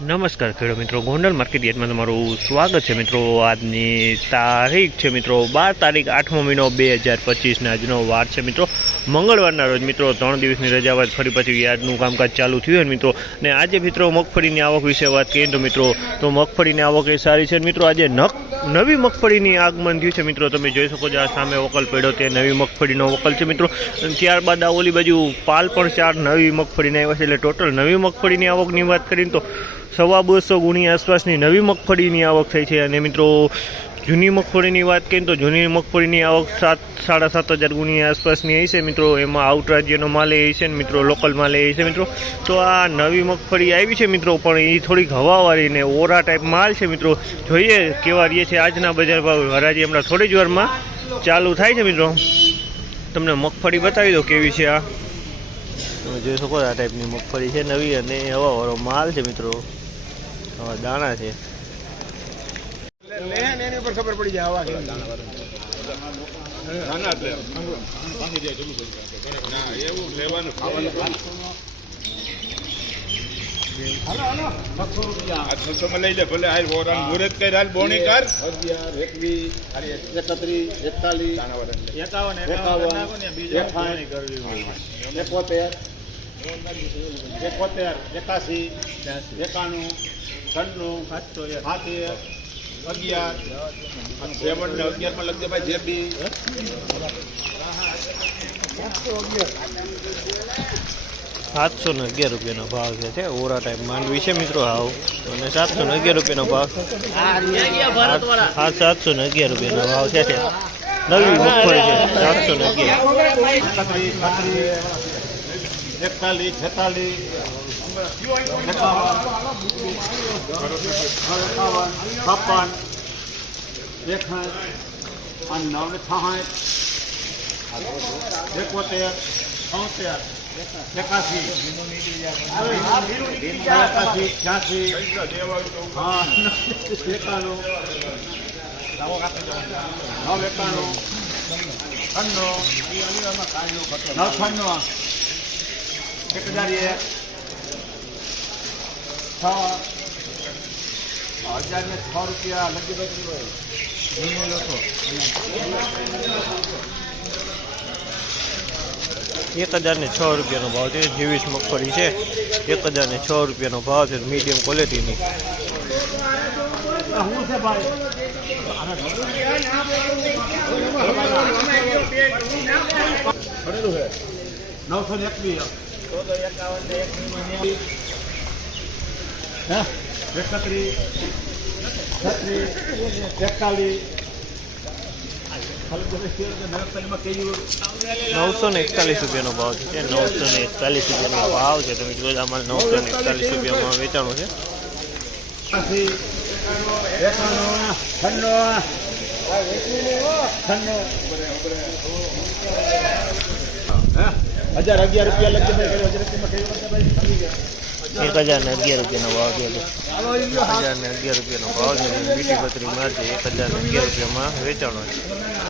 નમસ્કાર ખેડૂત મિત્રો, ગોંડલ માર્કેટ યાર્ડમાં તમારું સ્વાગત છે મિત્રો. આજની તારીખ છે મિત્રો, બાર તારીખ આઠમો મહિનો બે હજાર પચીસના આજનો વાર છે મિત્રો. મંગળવારના રોજ મિત્રો ત્રણ દિવસની રજા બાદ ફરી પછી યાર્ડનું કામકાજ ચાલુ થયું હોય મિત્રો, ને આજે મિત્રો મગફળીની આવક વિશે વાત કરીએ તો મિત્રો, તો મગફળીની આવક એ સારી છે મિત્રો આજે નક નવી મગફળીની આગમન થયું છે મિત્રો. તમે જોઈ શકો છો આ સામે વકલ પડ્યો તે નવી મગફળીનો વકલ છે મિત્રો. ત્યારબાદ આ ઓલી બાજુ પાલ પણ ચાર નવી મગફળીને આવ્યા છે. એટલે ટોટલ નવી મગફળીની આવકની વાત કરીએ તો સવા બસો ગુણી આસપાસની નવી મગફળીની આવક થઈ છે. અને મિત્રો, જૂની મગફળીની વાત કરીએ તો જૂની મગફળીની આવક સાત, સાડા સાત હજાર ગુણી આસપાસની આવી છે મિત્રો. એમાં આઉટ રાજ્યનો માલ એ છે ને મિત્રો લોકલ માલ એ છે મિત્રો. તો આ નવી મગફળી આવી છે મિત્રો, પણ એ થોડીક હવાવાળી ને ઓરા ટાઈપ માલ છે મિત્રો. જોઈએ કેવા રહીએ છે આજના બજાર ભાવ. હરાજી હમણાં થોડી જ વારમાં ચાલુ થાય છે મિત્રો. તમને મગફળી બતાવી દો કેવી છે આ. તમે જોઈ શકો આ ટાઈપની મગફળી છે નવી અને હવાવાળો માલ છે મિત્રો. હવા દાણા છે. ખબર પડી જાય હવા કેવી આ છસો માં લઈ લે ભલે હાલ વોરાન મુહૂર્ત કર હાલ બોણી કર. અગિયાર એકવીસ એકત્રીસ એકતાલીસ એકાવન એકાવન, એકોતેર એકોતેર એકાસી એકાણું ત્રણનું સાતેર અગિયાર. સેવન ને અગિયારમાં લખજે ભાઈ જે બી. સાતસો ને અગિયાર રૂપિયાનો ભાવ છે છે ઓરા ટાઈપ માંડવી છે મિત્રો હાવ. અને સાતસો ને અગિયાર રૂપિયાનો ભાવ. હા સાતસો ને અગિયાર રૂપિયાનો ભાવ છે છે નવી મગફળી છે સાતસો ને અગિયાર. એકત્રીસ બત્રીસ એકતાલીસ, છેતાલીસ. એકાવન એકાવન છપ્પન. એકસઠ. અને નવ ને છાસઠ. એકોતેર, છોતેર. એક હજાર એક છ હજાર ને છ રૂપિયા લગી બગી હોય એક હજાર ને છ રૂપિયાનો ભાવ છે. જેવીસ મગફળી છે. એક હજાર ને છ રૂપિયાનો ભાવ છે. મીડિયમ ક્વોલિટીની. નવસો એકત્રીસ એકતાલીસ નવસો ને એકતાલીસ રૂપિયાનો ભાવ છે. નવસો ને એકતાલીસ રૂપિયાનો ભાવ છે. તમે જોઈ આમાં નવસો ને એકતાલીસ રૂપિયામાં વેચાણું છે. એક હજાર ને અગિયાર રૂપિયાનો ભાવ છે. હજાર ને અગિયાર રૂપિયાનો ભાવ છે. બીટી પત્રી છે એક હજાર ને અગિયાર રૂપિયામાં વેચાણો છે.